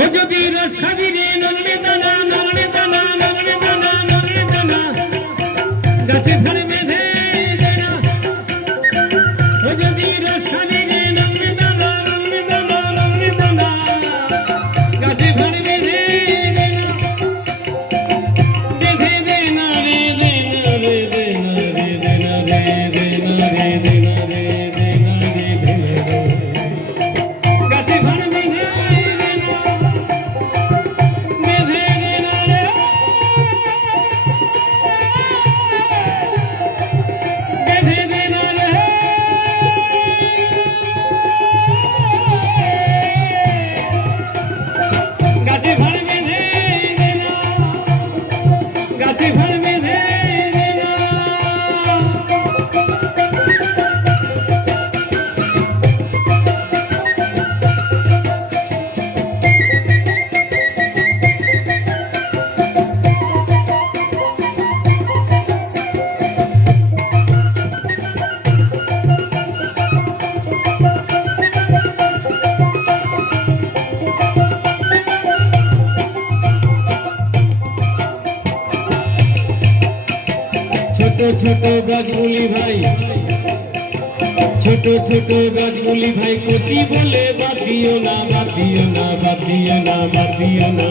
ও যদি রস খাবি রে নলনে দানা নলনে দানা নলনে দানা নলনে দানা গাছে ফল বেঁধে দে না। ও যদি রস খাবি রে নলনে দানা নলনে দানা নলনে দানা গাছে ফল বেঁধে দে না। বেঁধে দে না রে দে না রে দে না রে দে না রে দে না রে দে না রে দে না রে দে না গাছে ফল বেঁধে ছোট ছোট গাছগুলি ভাই ছোট ছোট গাছগুলি ভাই কচি বলে বাদ দিও না বাদ দিও না বাদ দিও না বাদ দিও না।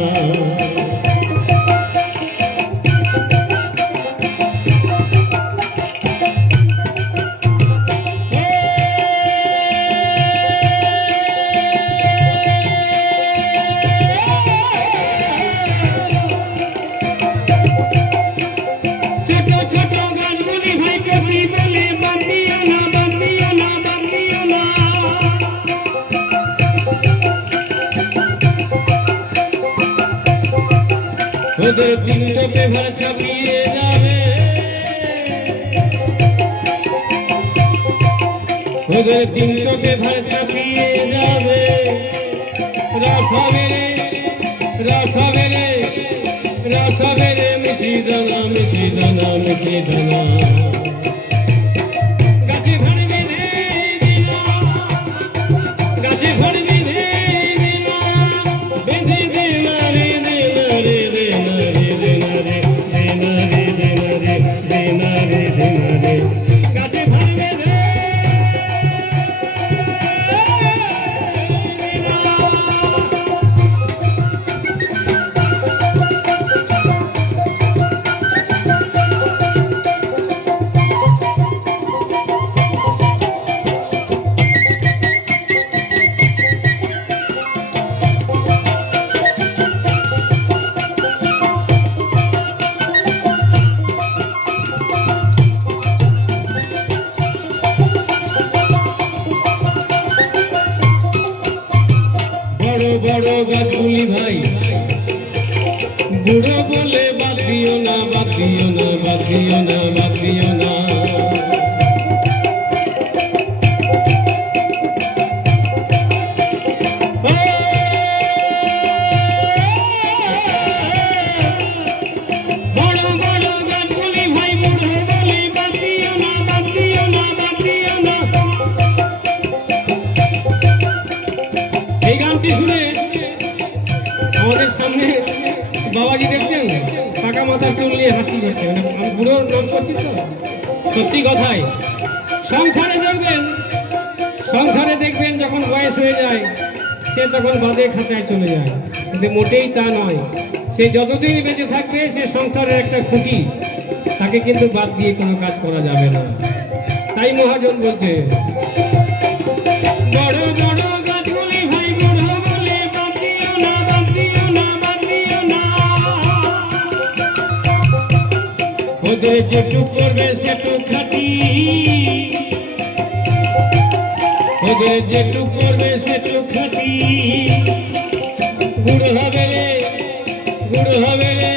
ওদের তিনটে পেপার ছাপিয়ে যাবে ওদের তিনটে পেপার ছাপিয়ে যাবে। রসবেরে রসবেরে রসবেরে মিছি দানা মিছি দানা মিছি দানা গাছে ভরে বেঁধে দিনা গাছে ভরে বেঁধে দিনা বেঁধে দিনা রে দিনা রে দিনা রে দিনা রে দিনা রে দিনা রে দিনা রে দিনা রে গাছে ভরে বেঁধে বড় গাছগুলি ভাই বুড়ো বলে বাদ দিও না বাদ দিও না বাদ দিও না বাদ দিও না। বড় বড় গাছগুলি ভাই বুড়ো বলে বাদ দিও না বাদ দিও না বাদ দিও না। এই গানটি শুনে আমাদের সামনে বাবাজি দেখছেন পাকা মাথা চুল নিয়ে হাসি করছে, মানে আমি বুড়ো নাম করছি তো। সত্যি কথাই সংসারে দেখবেন যখন বয়স হয়ে যায় সে তখন বাদে খাতায় চলে যায়, কিন্তু মোটেই তা নয়। সে যতদিন বেঁচে থাকবে সে সংসারের একটা খুঁটি, তাকে কিন্তু বাদ দিয়ে কোনো কাজ করা যাবে না। তাই মহাজন বলছে বড় বড় গাছগুলি ভাই বুড়ো বলে বাদ দিও না বাদ দিও না বাদ দিও না। ওদের যেটুক করবে সেটুক খাটি ওদের যেটুক করবে সেটুক খাটি। গুড় হবে রে গুড় হবে রে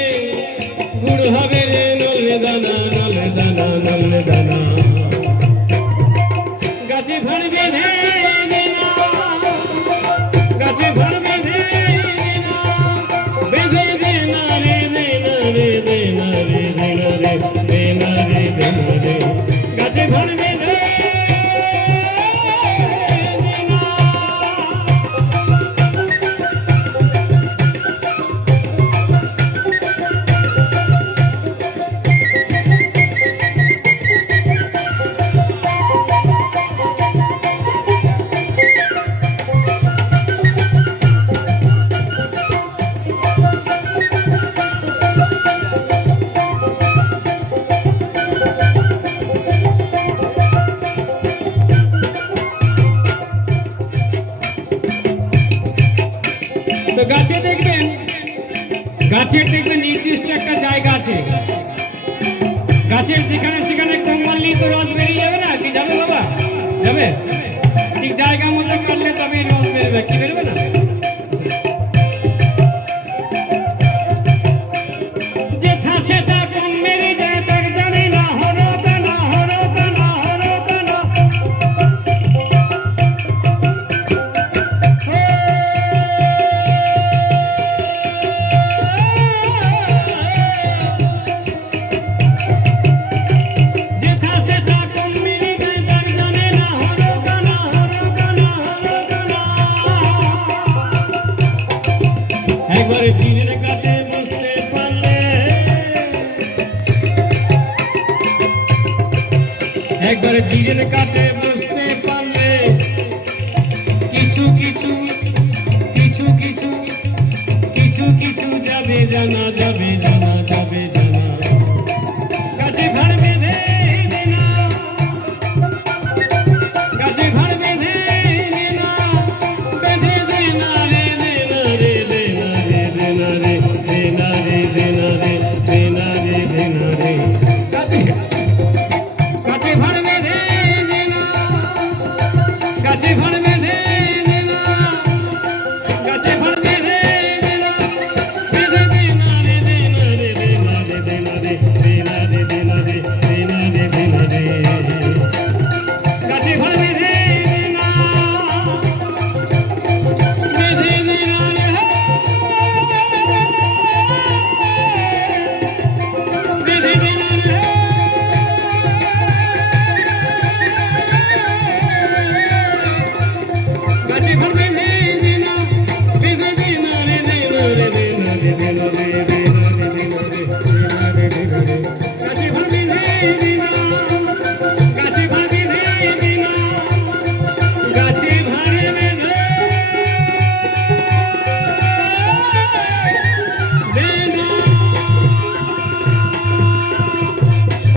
গুড় হবে রে নলে দানা নলে দানা নলে দানা গাছে ভর বেঁধে দিনা গাছে ভর বেঁধে দিনা বেঁধে দিনা রে দিনা রে দিনা রে দিনা রে দিনা রে দিনা রে গাছে ভর বেঁধে গাছের দেখবে নির্দিষ্ট একটা জায়গা আছে, গাছের যেখানে সেখানে কম মারলেই তো রস বেরিয়ে যাবে না, কি যাবে বাবা? যাবে? ঠিক জায়গা মতো কাটলে তবে রস বেরোবে, কি বেরোবে না? যেথা সেটা কম মেরে যায় তার জানি না, হরো কানা হরো কানা হরো কানা। যেথা সেটা কম মেরে যায় তার জানে না, হরো কানা হরো কানা হরো কানা। একবারে চিনের কাছে বসতে পারলে, একবারে চিনের কাছে